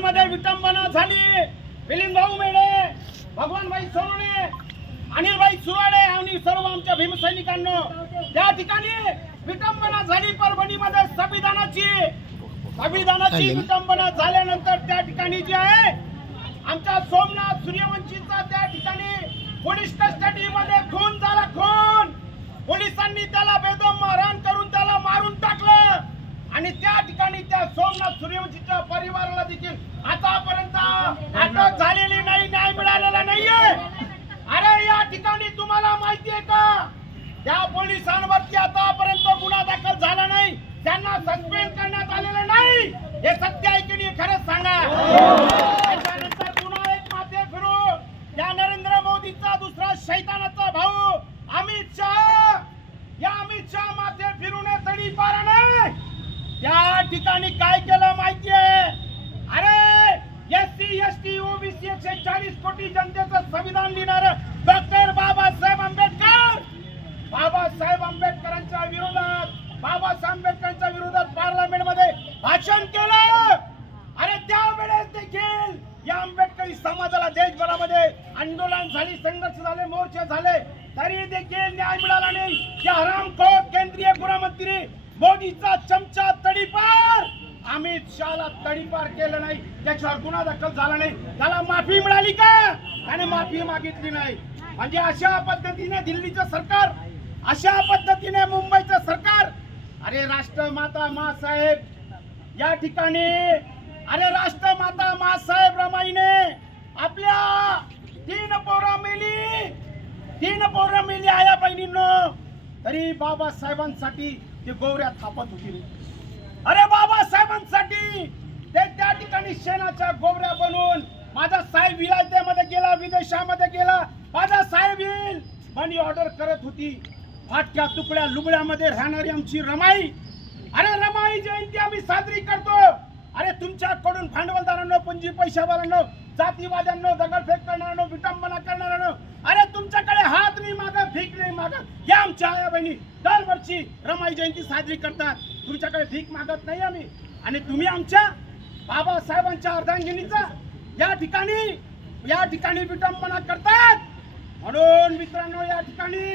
मध्ये विटंबना झाली. मिलिंद भाऊ मेळे भगवानभाई सोनवणे अनिलभाई सुराडे आणि सर्व आमच्या भीमसैनिकांना त्या ठिकाणी विटंबना झाली परभणीमध्ये संविधानाची. संविधानाची विटंबना झाल्यानंतर त्या ठिकाणी जे आहे आमच्या सोमनाथ सूर्यवंशीचा त्या ठिकाणी पोलीस कस्टडी मध्ये खून झाला खून. पोलिसांनी त्याला बेदम मारहाण करून आणि त्या ठिकाणी त्या सोमनाथ सूर्यवंशीच्या परिवाराला देखील आतापर्यंत अटक झालेली नाही न्याय मिळालेला नाहीये. अरे या ठिकाणी तुम्हाला माहिती आहे का? त्या पोलिसांवरती आतापर्यंत गुन्हा दाखल झाला नाही. त्यांना सस्पेंड करण्यात आलेलं नाही. हे सत्य आहे की नाही खरंच सांगा. त्यानंतर पुन्हा एक माथे फिरून त्या नरेंद्र मोदीचा दुसरा शैतानाचा भाऊ अमित शहा या अमित शहा माथे फिरून तडी पारा नाही त्या ठिकाणी काय केलं माहितीये? अरे S C S T OBC एकशे चाळीस कोटी जनतेचं संविधान लिहिणार डॉक्टर बाबासाहेब आंबेडकर! बाबासाहेब आंबेडकरांच्या विरोधात बाबासाहेब आंबेडकरांच्या विरोधात पार्लमेंटमध्ये भाषण केलं! अरे त्यावेळेस देखील या आंबेडकरी समाजाला देशभरामध्ये आंदोलन झाली संघर्ष झाले मोर्चे झाले. तरी देखील न्याय मिळाला नाही. या हरामखोर केंद्रीय गृहमंत्री मोदीचा चमचा तडीपार केलं नाही. त्याच्यावर गुन्हा दाखल झाला नाही. त्याला माफी मिळाली का? त्याने माफी मागितली नाही. म्हणजे अशा पद्धतीने दिल्लीचं सरकार अशा पद्धतीने मुंबईचं सरकार अरे राष्ट्रमाता मासाहेब या ठिकाणी अरे राष्ट्रमाता मासाहेब रमाईने आपल्या तीन पोरं मेली. तीन पोरं मेली आया बहिणींनो. तरी बाबासाहेबांसाठी ते गोवऱ्या थापत होती. अरे बाबासाहेबांसाठी ते त्या ठिकाणी शेणाच्या गोबऱ्या बनवून माझा साहेब विलायतेमध्ये गेला विदेशामध्ये गेला. माझा साहेब येईल. मनी ऑर्डर करत होती. फाटक्या तुकड्या लुगड्यामध्ये राहणारी आमची रमाई. अरे रमाई जयंती आम्ही साजरी करतो. अरे तुमच्याकडून भांडवलदारांनो पुंजी पैशावाल्यांनो जातीवाद्यांनो दगडफेक करणाऱ्यांनो विटंबना करणाऱ्यांनो अरे तुमच्याकडे हात नाही मागत भीक नाही मागत. या आमच्या आया बहिणी दरवर्षी रमाई जयंती साजरी करतात. तुमच्याकडे भीक मागत नाही आम्ही. आणि तुम्ही आमच्या बाबासाहेबांच्या अर्धांगिनीचा या ठिकाणी या ठिकाणी विटंबना करतात. म्हणून मित्रांनो या ठिकाणी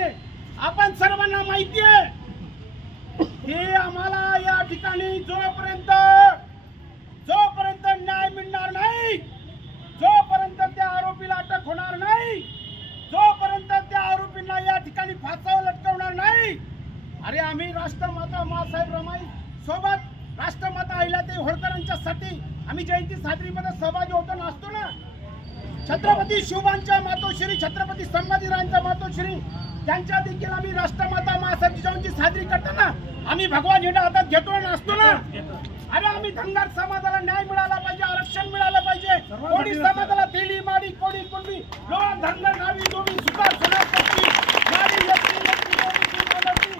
आपण सर्वांना माहिती आहे की आम्हाला या ठिकाणी जोपर्यंत जोपर्यंत न्याय मिळणार नाही जोपर्यंत त्या आरोपीला अटक होणार नाही जोपर्यंत त्या आरोपींना या ठिकाणी फासावं लटकवणार नाही अरे आम्ही राष्ट्रमाता मासाहेब रमाई सोबत राष्ट्रमाता अहिल्याताई होळकरांच्यासाठी आम्ही जयंती साजरीमध्ये सहभागी होतो. ना असतो ना? छत्रपती शिवबांच्या मातोश्री छत्रपती संभाजीराजांच्या मातोश्री त्यांच्या देखील आम्ही राष्ट्रमाता महासाहेब जिजाऊंची साजरी करताना आम्ही भगवान झेंडा हातात घेतो असतो ना? अरे आम्ही धनगर समाजाला न्याय मिळाला पाहिजे आरक्षण मिळालं पाहिजे. कोणी समाजाला तेली माडी कोणी लोक धनगर नावी दोन्ही सुद्धा सोन्यासाठी नाडी यक्ती, यक्ती, ओबीसी, मालवती.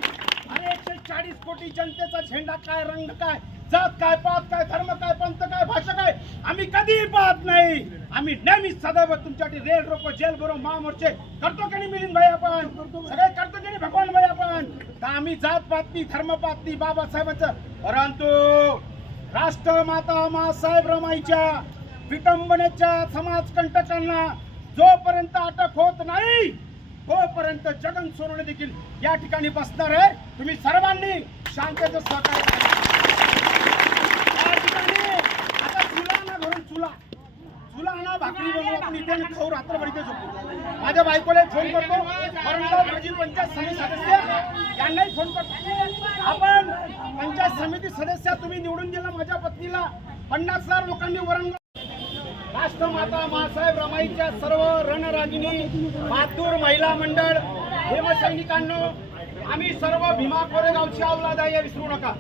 अरे एकशे चाळीस कोटी जनतेचा झेंडा काय रंग काय जात काय पात काय धर्म काय पंथ काय भाषा काय आम्ही कधीही पाहत नाही. आम्ही नेहमी सदैव तुमच्यासाठी रेल रोको जेल भरो महामोर्चे करतो की नाही मिलिंद भाई आपण सगळे करतो की नाही भगवान भाई आपण तर आम्ही जात पात धर्म पात नाही बाबासाहेबांचं. परंतु राष्ट्रमाता मासाहेब रमाईच्या विटंबनेच्या समाजकंटकांना जोपर्यंत अटक होत नाही तोपर्यंत जगन सोनवणे देखील या ठिकाणी बसणार आहे. तुम्ही सर्वांनी शांततेचं सहकार्य ठिकाणी आता चुला ना घरून चुला. चुला आणा भाकरी बनवू आपण इथे खाऊ रात्रभर इथे झोपू. माझ्या बायकोला फोन करतो. पंचायत समिती सदस्य. यांनाही फोन करतो. आपण पंचायत समिती सदस्य तुम्ही निवडून दिला माझ्या पत्नीला. पन्नास हजार लोकांनी वरंग राष्ट्रमाता मासाहेब रमाईच्या सर्व रणरागिनी मातूर महिला मंडळ भीमसैनिकांनो आम्ही सर्व भीमा कोरेगावची अवलाद आहे हे विसरू नका.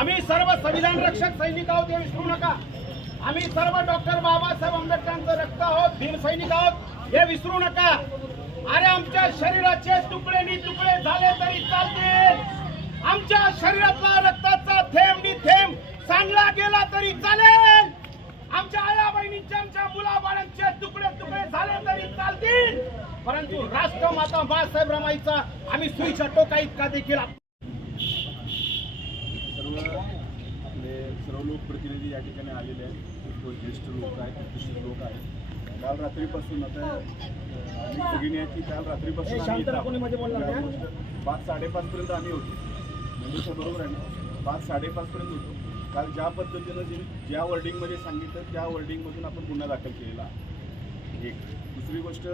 आम्ही सर्व संविधान रक्षक सैनिक आहोत हे विसरू नका. आम्ही सर्व डॉक्टर बाबासाहेब आंबेडकरांचं रक्त आहोत भीम सैनिक आहोत हे विसरू नका. अरे आमच्या शरीराचे तुकडे नी तुकडे झाले तरी चालतील. आमच्या शरीरातला रक्ताचा थेंब नि थेंब सांडला गेला तरी चालेल. आमच्या आया बहिणींचे आमच्या मुलाबाळांचे तुकडे तुकडे झाले तरी चालतील. परंतु राष्ट्रमाता बाळासाहेब रमाईचा आम्ही सुईच्या टोका इतका देखील सर्व आपले सर्व लोकप्रतिनिधी या ठिकाणी आलेले आहेत. ज्येष्ठ लोक आहेत प्रतिष्ठित लोक आहेत. काल रात्रीपासून आता भगिनी काल रात्रीपासून पाच साडेपाचपर्यंत आम्ही होतो. म्हणजे बरोबर आहे ना? पाच साडेपाचपर्यंत होतो. काल ज्या पद्धतीनं जे ज्या वर्डिंगमध्ये सांगितलं त्या वर्डिंगमधून आपण गुन्हा दाखल केलेला आहे. म्हणजे एक दुसरी गोष्ट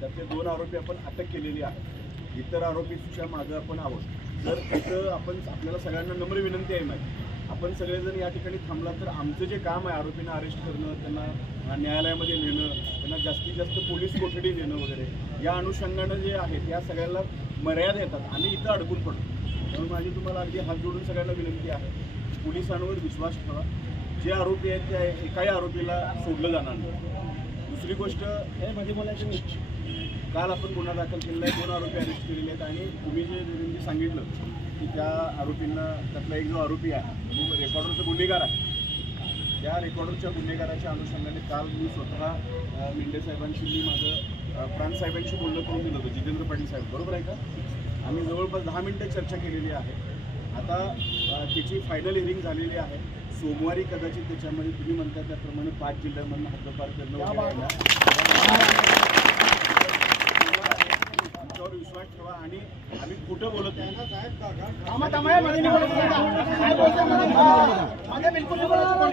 त्यातले दोन आरोपी आपण अटक केलेली आहे इतर आरोपीच्या मागं आपण आहोत. तर इथं आपण आपल्याला सगळ्यांना नम्र विनंती आहे माहिती आपण सगळेजण या ठिकाणी थांबला तर आमचं जे काम आहे आरोपींना अरेस्ट करणं त्यांना न्यायालयामध्ये नेणं त्यांना जास्तीत जास्त पोलीस कोठडी देणं वगैरे या अनुषंगानं जे आहेत या सगळ्याला मर्यादा येतात. आम्ही इथं अडकून पडतो. त्यामुळे माझी तुम्हाला अगदी हात जोडून सगळ्यांना विनंती आहे. पोलिसांवर विश्वास ठेवा. जे आरोपी आहेत त्या एकाही आरोपीला सोडलं जाणार नाही. दुसरी गोष्ट हे बोलायचं नाही. काल आपण गुन्हा दाखल केलेला आहे दोन आरोपी अरेस्ट केलेले आहेत आणि तुम्ही जे जे सांगितलं की त्या आरोपींना त्यातला एक जो आरोपी आहे तो रेकॉर्डरचा गुन्हेगार आहे. त्या रेकॉर्डरच्या गुन्हेगाराच्या अनुषंगाने काल मी स्वतः मेंढे साहेबांशी मी माझं प्रांत साहेबांशी बोलणं करून दिलं होतं जितेंद्र पाटील साहेब. बरोबर आहे का? आम्ही जवळपास दहा मिनिटं चर्चा केलेली आहे. आता त्याची फायनल हिअरिंग झालेली आहे. सोमवारी कदाचित त्याच्यामध्ये तुम्ही म्हणता त्याप्रमाणे पाच जिल्ह्यांमधून हद्दपार करणं. आमच्यावर विश्वास ठेवा आणि आम्ही खोटं बोलत नाही.